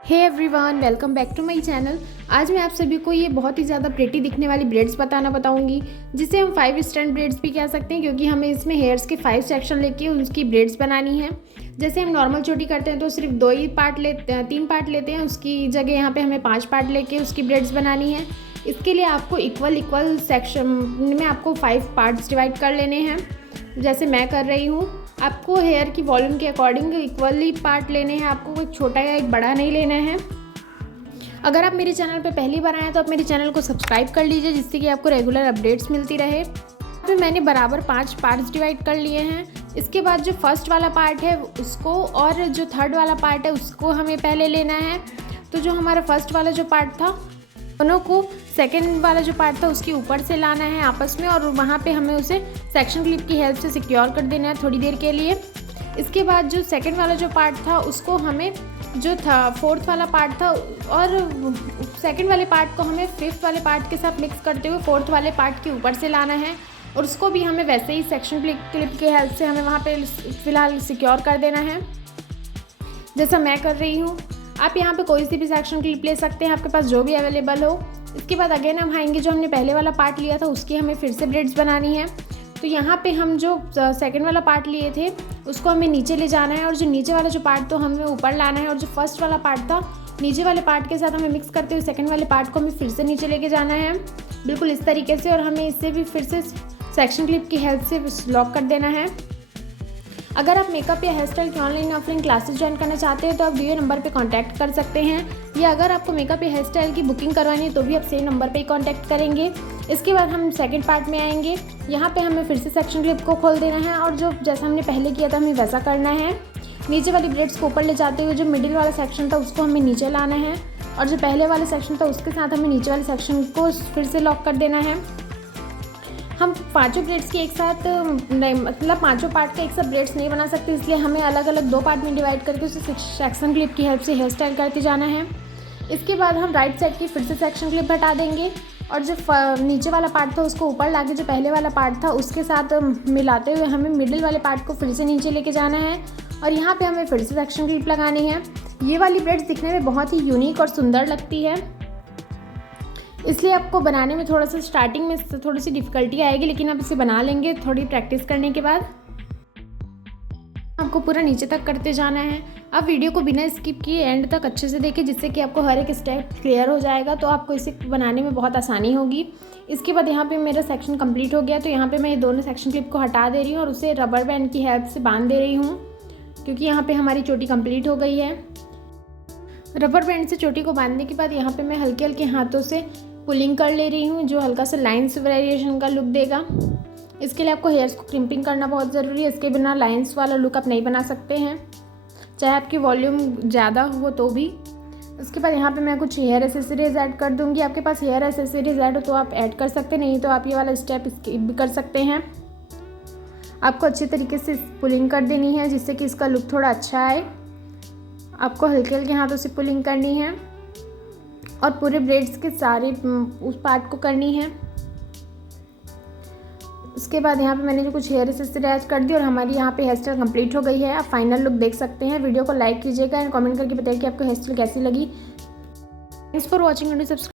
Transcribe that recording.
Hey everyone, welcome back to my channel. आज मैं आप सभी को ये बहुत ही ज़्यादा प्रेटी दिखने वाली ब्रेड्स बताऊंगी, जिसे हम 5 स्टैंड ब्रेड्स भी कह सकते हैं, क्योंकि हमें इसमें हेयर्स के 5 सेक्शन लेके उसकी ब्रेड्स बनानी है। जैसे हम नॉर्मल चोटी करते हैं तो सिर्फ 2 ही पार्ट लेते हैं, 3 पार्ट लेते हैं, उसकी जगह यहाँ पे हमें 5 पार्ट लेके उसकी ब्रेड्स बनानी है। इसके लिए आपको इक्वल सेक्शन में आपको 5 पार्ट्स डिवाइड कर लेने हैं, जैसे मैं कर रही हूँ। आपको हेयर की वॉल्यूम के अकॉर्डिंग इक्वली पार्ट लेने हैं, आपको कोई छोटा या एक बड़ा नहीं लेना है। अगर आप मेरे चैनल पर पहली बार आए हैं तो आप मेरे चैनल को सब्सक्राइब कर लीजिए, जिससे कि आपको रेगुलर अपडेट्स मिलती रहे। तो मैंने बराबर 5 पार्ट्स डिवाइड कर लिए हैं। इसके बाद जो फर्स्ट वाला पार्ट है उसको और जो थर्ड वाला पार्ट है उसको हमें पहले लेना है। तो जो हमारा फर्स्ट वाला जो पार्ट था, दोनों को सेकंड वाला जो पार्ट था उसके ऊपर से लाना है आपस में, और वहाँ पे हमें उसे सेक्शन क्लिप की हेल्प से सिक्योर कर देना है थोड़ी देर के लिए। इसके बाद जो सेकंड वाला जो पार्ट था उसको हमें, जो था फोर्थ वाला पार्ट था, और सेकंड वाले पार्ट को हमें फिफ्थ वाले पार्ट के साथ मिक्स करते हुए फोर्थ वाले पार्ट के ऊपर से लाना है, और उसको भी हमें वैसे ही सेक्शन क्लिप की हेल्प से हमें वहाँ पे फ़िलहाल सिक्योर कर देना है, जैसा मैं कर रही हूँ। आप यहाँ पे कोई सी भी सेक्शन क्लिप ले सकते हैं, आपके पास जो भी अवेलेबल हो। इसके बाद अगेन हम आएंगे, जो हमने पहले वाला पार्ट लिया था उसकी हमें फिर से ब्रेड्स बनानी है। तो यहाँ पे हम जो सेकंड वाला पार्ट लिए थे उसको हमें नीचे ले जाना है, और जो नीचे वाला जो पार्ट तो हमें ऊपर लाना है, और जो फर्स्ट वाला पार्ट था नीचे वाले पार्ट के साथ हमें मिक्स करते हुए सेकंड वाले पार्ट को हमें फिर से नीचे लेके जाना है, बिल्कुल इस तरीके से। और हमें इससे भी फिर से सेक्शन क्लिप की हेल्प से लॉक कर देना है। अगर आप मेकअप या हेयर स्टाइल की ऑनलाइन ऑफलाइन क्लासेस ज्वाइन करना चाहते हैं तो आप दिए नंबर पे कांटेक्ट कर सकते हैं, या अगर आपको मेकअप या हेयर स्टाइल की बुकिंग करवानी है तो भी आप सेम नंबर पे ही कांटेक्ट करेंगे। इसके बाद हम सेकंड पार्ट में आएंगे। यहाँ पे हमें फिर से सेक्शन क्लिप को खोल देना है, और जो जैसा हमने पहले किया था हमें वैसा करना है। नीचे वाली ब्रेड्स को ऊपर ले जाते हुए जो मिडिल वाला सेक्शन था उसको हमें नीचे लाना है, और जो पहले वाला सेक्शन था उसके साथ हमें नीचे वाले सेक्शन को फिर से लॉक कर देना है। हम पांचों ब्रेड्स की एक साथ नहीं, मतलब पांचों पार्ट का एक साथ ब्रेड्स नहीं बना सकते, इसलिए हमें अलग अलग 2 पार्ट में डिवाइड करके उसे सेक्शन क्लिप की हेल्प से हेयर स्टाइल करते जाना है। इसके बाद हम राइट साइड की फिर से सेक्शन क्लिप हटा देंगे, और जो नीचे वाला पार्ट था उसको ऊपर लाके जो पहले वाला पार्ट था उसके साथ मिलाते हुए हमें मिडिल वाले पार्ट को फिर से नीचे लेके जाना है, और यहाँ पर हमें फिर से सेक्शन क्लिप लगानी है। ये वाली ब्रेड्स दिखने में बहुत ही यूनिक और सुंदर लगती है, इसलिए आपको बनाने में थोड़ा सा स्टार्टिंग में थोड़ी सी डिफ़िकल्टी आएगी, लेकिन आप इसे बना लेंगे थोड़ी प्रैक्टिस करने के बाद। आपको पूरा नीचे तक करते जाना है। आप वीडियो को बिना स्किप किए एंड तक अच्छे से देखें, जिससे कि आपको हर एक स्टेप क्लियर हो जाएगा, तो आपको इसे बनाने में बहुत आसानी होगी। इसके बाद यहाँ पे मेरा सेक्शन कंप्लीट हो गया, तो यहाँ पे मैं ये दोनों सेक्शन क्लिप को हटा दे रही हूँ और उसे रबर बैंड की हेल्प से बांध दे रही हूँ, क्योंकि यहाँ पर हमारी चोटी कम्प्लीट हो गई है। रबर बैंड से चोटी को बांधने के बाद यहाँ पर मैं हल्के हल्के हाथों से पुलिंग कर ले रही हूँ, जो हल्का सा लाइंस वेरिएशन का लुक देगा। इसके लिए आपको हेयर्स को क्रिम्पिंग करना बहुत ज़रूरी है, इसके बिना लाइंस वाला लुक आप नहीं बना सकते हैं, चाहे आपकी वॉल्यूम ज़्यादा हो तो भी। उसके बाद यहाँ पे मैं कुछ हेयर एसेसरीज ऐड कर दूँगी। आपके पास हेयर एसेसरीज ऐड हो तो आप ऐड कर सकते हैं, नहीं तो आप ये वाला स्टेप स्किप भी कर सकते हैं। आपको अच्छे तरीके से पुलिंग कर देनी है, जिससे कि इसका लुक थोड़ा अच्छा आए। आपको हल्के हल्के हाथों से पुलिंग करनी है, और पूरे ब्रेड्स के सारे उस पार्ट को करनी है। उसके बाद यहाँ पे मैंने जो कुछ हेयर एसेसरीज ऐड कर दी, और हमारी यहाँ पे हेयर स्टाइल कंप्लीट हो गई है। आप फाइनल लुक देख सकते हैं। वीडियो को लाइक कीजिएगा एंड कमेंट करके बताइए कि आपको हेयर स्टाइल कैसी लगी। Thanks for watching and subscribe.